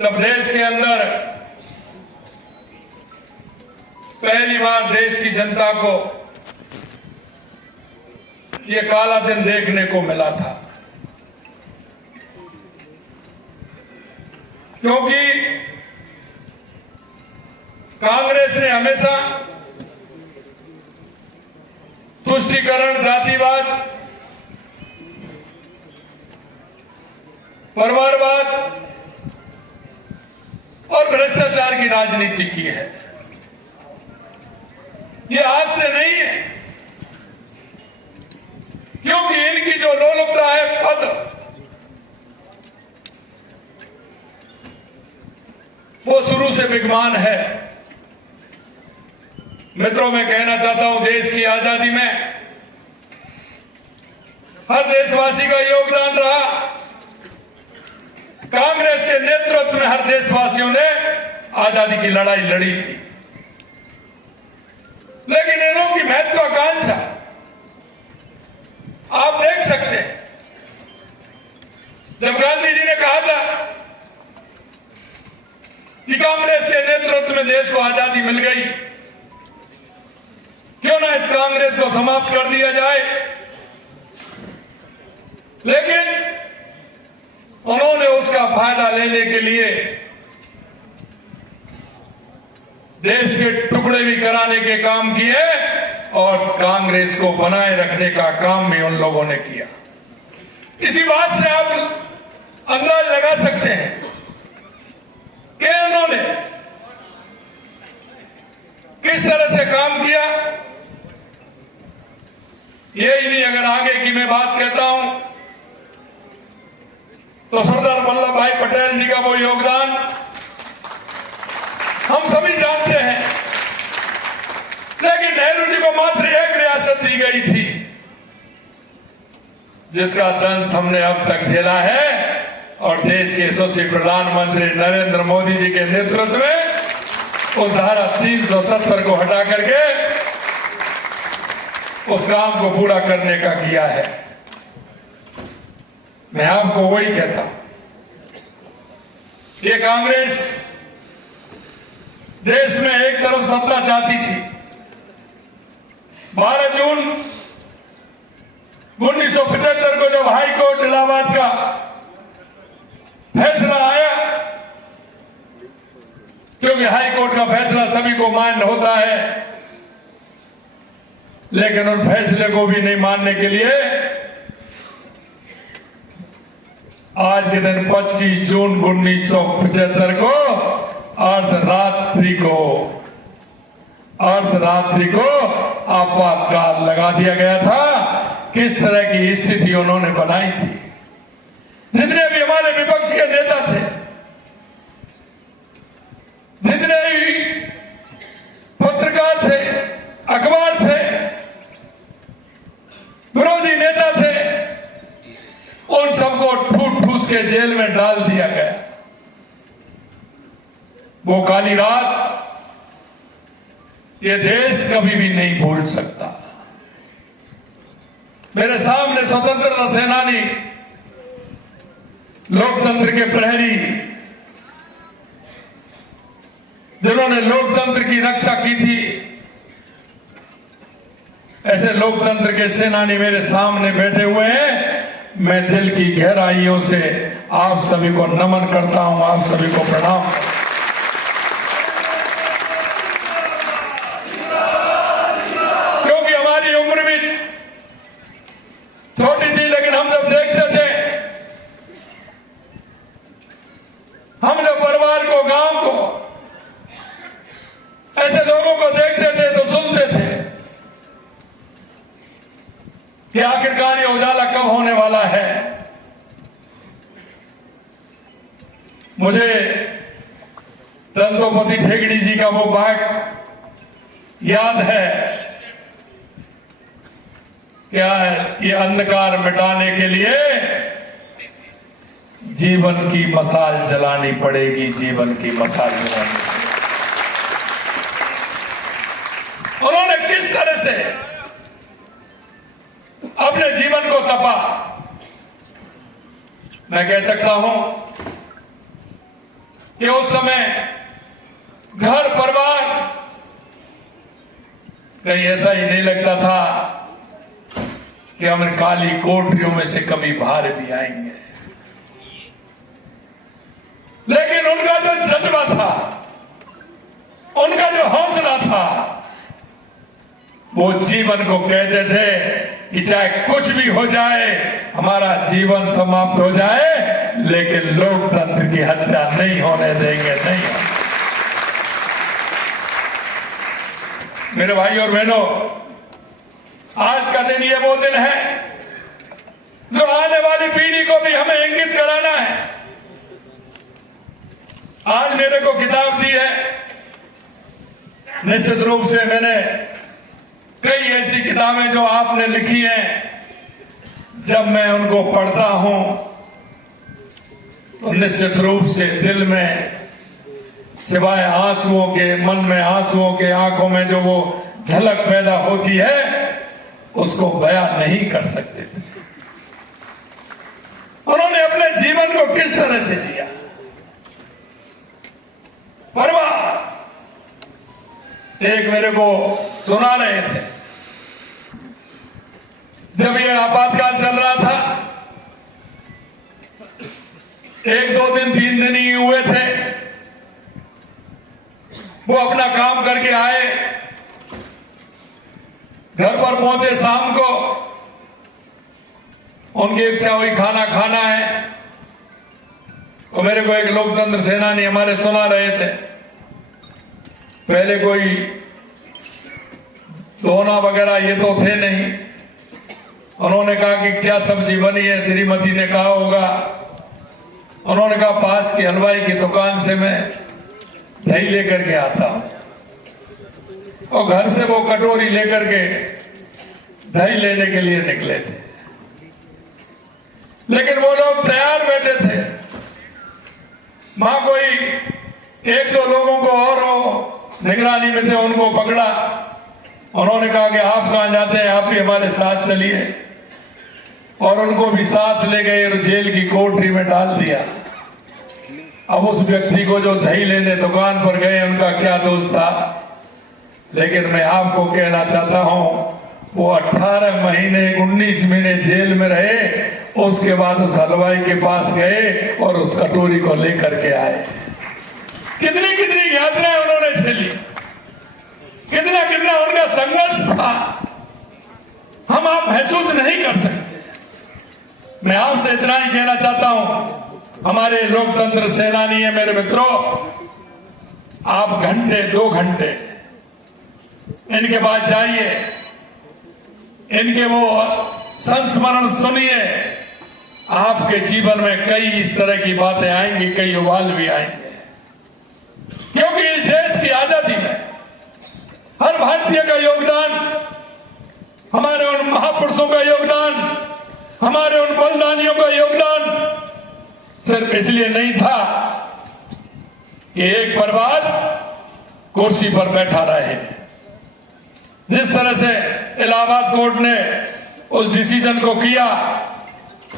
तब देश के अंदर पहली बार देश की जनता को ये काला दिन देखने को मिला था, क्योंकि कांग्रेस ने हमेशा तुष्टीकरण, जातिवाद, परिवारवाद और भ्रष्टाचार की राजनीति की है। ये आज से नहीं है, क्योंकि इनकी जो लोलुपता है पद, वो शुरू से विद्यमान है। मित्रों, मैं कहना चाहता हूं, देश की आजादी में हर देशवासी का योगदान रहा। कांग्रेस के नेतृत्व में हर देशवासियों ने आजादी की लड़ाई लड़ी थी, लेकिन इन्हों की महत्वाकांक्षा आप देख सकते हैं। जब गांधी जी ने कहा था कि कांग्रेस के नेतृत्व में देश को आजादी मिल गई, क्यों ना इस कांग्रेस को समाप्त कर दिया जाए, लेकिन उन्होंने उसका फायदा लेने के लिए देश के टुकड़े भी कराने के काम किए और कांग्रेस को बनाए रखने का काम भी उन लोगों ने किया। इसी बात से आप अंदाज लगा सकते हैं कि उन्होंने किस तरह से काम किया। यही नहीं, अगर आगे की मैं बात कहता हूं तो सरदार वल्लभ भाई पटेल जी का वो योगदान हम सभी जानते हैं, लेकिन नेहरू जी को मात्र एक रियासत दी गई थी, जिसका दंश हमने अब तक झेला है। और देश के यशस्वी प्रधानमंत्री नरेंद्र मोदी जी के नेतृत्व में उस धारा 370 को हटा करके उस काम को पूरा करने का किया है। मैं आपको वही कहता हूं, ये कांग्रेस देश में एक तरफ सत्ता चाहती थी। 12 जून 1975 को जब हाई कोर्ट इलाहाबाद का फैसला आया, क्योंकि हाई कोर्ट का फैसला सभी को मान्य होता है, लेकिन उन फैसले को भी नहीं मानने के लिए आज के दिन 25 जून 1975 को अर्धरात्रि को आपातकाल लगा दिया गया था। किस तरह की स्थिति उन्होंने बनाई थी। जितने भी हमारे विपक्ष के नेता थे, जितने भी पत्रकार थे, अखबार थे, विरोधी नेता थे, उन सबको ठूस के जेल में डाल दिया गया। वो काली रात ये देश कभी भी नहीं भूल सकता। मेरे सामने स्वतंत्रता सेनानी, लोकतंत्र के प्रहरी, जिन्होंने लोकतंत्र की रक्षा की थी, ऐसे लोकतंत्र के सेनानी मेरे सामने बैठे हुए हैं। मैं दिल की गहराइयों से आप सभी को नमन करता हूं, आप सभी को प्रणाम। क्योंकि हमारी उम्र भी छोटी थी, लेकिन हम जब देखते थे, हम जब परिवार को, गांव को, ऐसे लोगों को देखते थे तो सुनते थे कि आखिरकार ये उजाला कब होने वाला है। मुझे दंतोपति ठेगड़ी जी का वो वाक्य याद है, क्या है, ये अंधकार मिटाने के लिए जीवन की मशाल जलानी पड़ेगी, जीवन की मशाल जलानी पड़ेगी। उन्होंने किस तरह से अपने जीवन को तपा। मैं कह सकता हूं कि उस समय घर परिवार कहीं ऐसा ही नहीं लगता था कि हम काली कोठरियों में से कभी बाहर भी आएंगे। लेकिन उनका जो जज्बा था, उनका जो हौसला था, वो जीवन को कहते थे कि चाहे कुछ भी हो जाए, हमारा जीवन समाप्त हो जाए, लेकिन लोकतंत्र की हत्या नहीं होने देंगे, नहीं। मेरे भाई और बहनों, आज का दिन ये वो दिन है जो आने वाली पीढ़ी को भी हमें इंगित कराना है। आज मेरे को किताब दी है, निश्चित रूप से मैंने कई ऐसी किताबें जो आपने लिखी हैं, जब मैं उनको पढ़ता हूं तो निश्चित रूप से दिल में सिवाय आंसुओं के, मन में आंसुओं के, आंखों में जो वो झलक पैदा होती है, उसको बयान नहीं कर सकते थे। उन्होंने अपने जीवन को किस तरह से जिया, परिवार एक मेरे को सुना रहे थे, जब ये आपातकाल चल रहा था, 1-2 दिन 3 दिन ही हुए थे, वो अपना काम करके आए, घर पर पहुंचे शाम को, उनकी इच्छा हुई खाना खाना है, तो मेरे को एक लोकतंत्र सेनानी हमारे सुना रहे थे। पहले कोई दोना वगैरह ये तो थे नहीं। उन्होंने कहा कि क्या सब्जी बनी है, श्रीमती ने कहा होगा। उन्होंने कहा पास की हलवाई की दुकान से मैं दही लेकर के आता हूं, और घर से वो कटोरी लेकर के दही लेने के लिए निकले थे। लेकिन वो लोग तैयार बैठे थे, मां कोई 1-2 लोगों को और निगरानी में थे, उनको पकड़ा। उन्होंने कहा कि आप कहां जाते हैं, आप भी हमारे साथ चलिए, और उनको भी साथ ले गए और जेल की कोठरी में डाल दिया। अब उस व्यक्ति को जो दही लेने दुकान पर गए, उनका क्या दोष था, लेकिन मैं आपको कहना चाहता हूं, वो 18 महीने 19 महीने जेल में रहे, उसके बाद उस हलवाई के पास गए और उस कटोरी को लेकर के आए। कितनी कितनी यात्राएं उन्होंने झेली, कितना कितना उनका संघर्ष था, हम आप महसूस नहीं कर सकते। मैं आपसे इतना ही कहना चाहता हूं, हमारे लोकतंत्र सेनानी है मेरे मित्रों, आप घंटे 2 घंटे इनके पास जाइए, इनके वो संस्मरण सुनिए, आपके जीवन में कई इस तरह की बातें आएंगी, कई उबाल भी आएंगे। क्योंकि इस देश की आजादी में हर भारतीय का योगदान, हमारे उन महापुरुषों का योगदान, हमारे उन बलिदानियों का योगदान सिर्फ इसलिए नहीं था कि एक परिवार कुर्सी पर बैठा रहे। जिस तरह से इलाहाबाद कोर्ट ने उस डिसीजन को किया,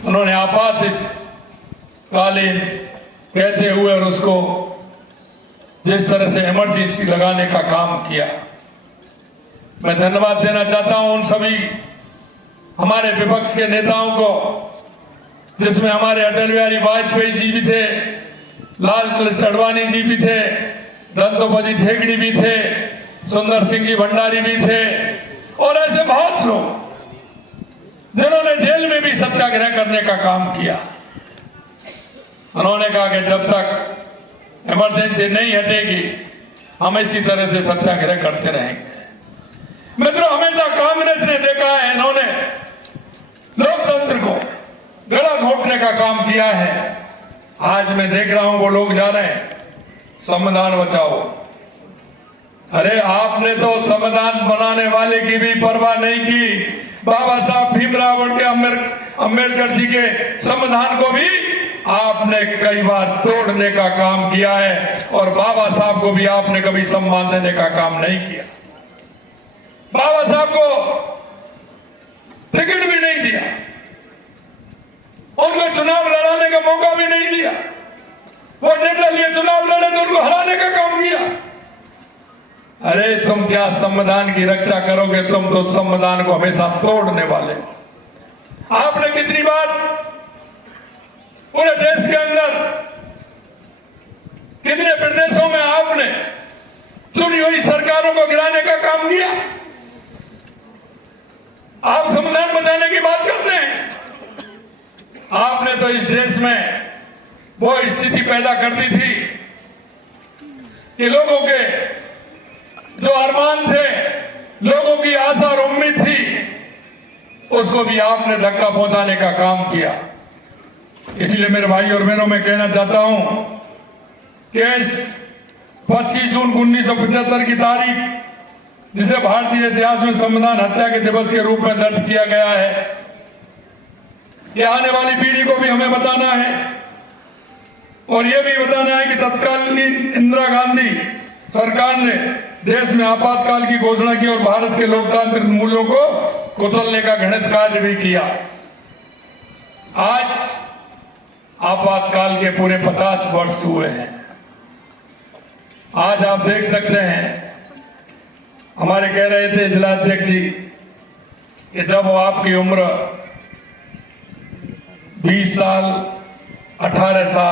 उन्होंने आपातकालीन कहते हुए और उसको जिस तरह से इमरजेंसी लगाने का काम किया, मैं धन्यवाद देना चाहता हूं उन सभी हमारे विपक्ष के नेताओं को, जिसमें हमारे अटल बिहारी वाजपेयी जी भी थे, लाल कृष्ण आडवाणी जी भी थे, दंतोपंजी ठेकड़ी भी थे, सुंदर सिंह जी भंडारी भी थे, और ऐसे बहुत लोग जिन्होंने जेल में भी सत्याग्रह करने का काम किया। उन्होंने कहा कि जब तक इमरजेंसी नहीं हटेगी, हम इसी तरह से सत्याग्रह करते रहेंगे। मित्रों, हमेशा कांग्रेस ने देखा है, इन्होंने लोकतंत्र को गला घोटने का काम किया है। आज मैं देख रहा हूं वो लोग जा रहे हैं संविधान बचाओ। अरे आपने तो संविधान बनाने वाले की भी परवाह नहीं की। बाबा साहब भीमराव अंबेडकर जी के संविधान को भी आपने कई बार तोड़ने का काम किया है, और बाबा साहब को भी आपने कभी सम्मान देने का काम नहीं किया। बाबा साहब को टिकट भी नहीं दिया, उनको चुनाव लड़ाने का मौका भी नहीं दिया। वो निर्दलीय चुनाव लड़े तो उनको हराने का काम किया। अरे तुम क्या संविधान की रक्षा करोगे? तुम तो संविधान को हमेशा तोड़ने वाले। आपने कितनी बार पूरे देश के अंदर कितने प्रदेशों में आपने चुनी हुई सरकारों को गिराने का काम किया? आप संविधान बचाने की बात करते हैं। आपने तो इस देश में वो स्थिति पैदा कर दी थी कि लोगों के जो अरमान थे, लोगों की आशा और उम्मीद थी, उसको भी आपने धक्का पहुंचाने का काम किया। इसलिए मेरे भाई और बहनों मैं कहना चाहता हूं कि इस 25 जून 1975 की तारीख, जिसे भारतीय इतिहास में संविधान हत्या के दिवस के रूप में दर्ज किया गया है, ये आने वाली पीढ़ी को भी हमें बताना है और ये भी बताना है कि तत्कालीन इंदिरा गांधी सरकार ने देश में आपातकाल की घोषणा की और भारत के लोकतांत्रिक मूल्यों को कुचलने का घृणित कार्य भी किया। आज आपातकाल के पूरे 50 वर्ष हुए हैं। आज आप देख सकते हैं, हमारे कह रहे थे जिलाध्यक्ष जी कि जब आपकी उम्र 20 साल 18 साल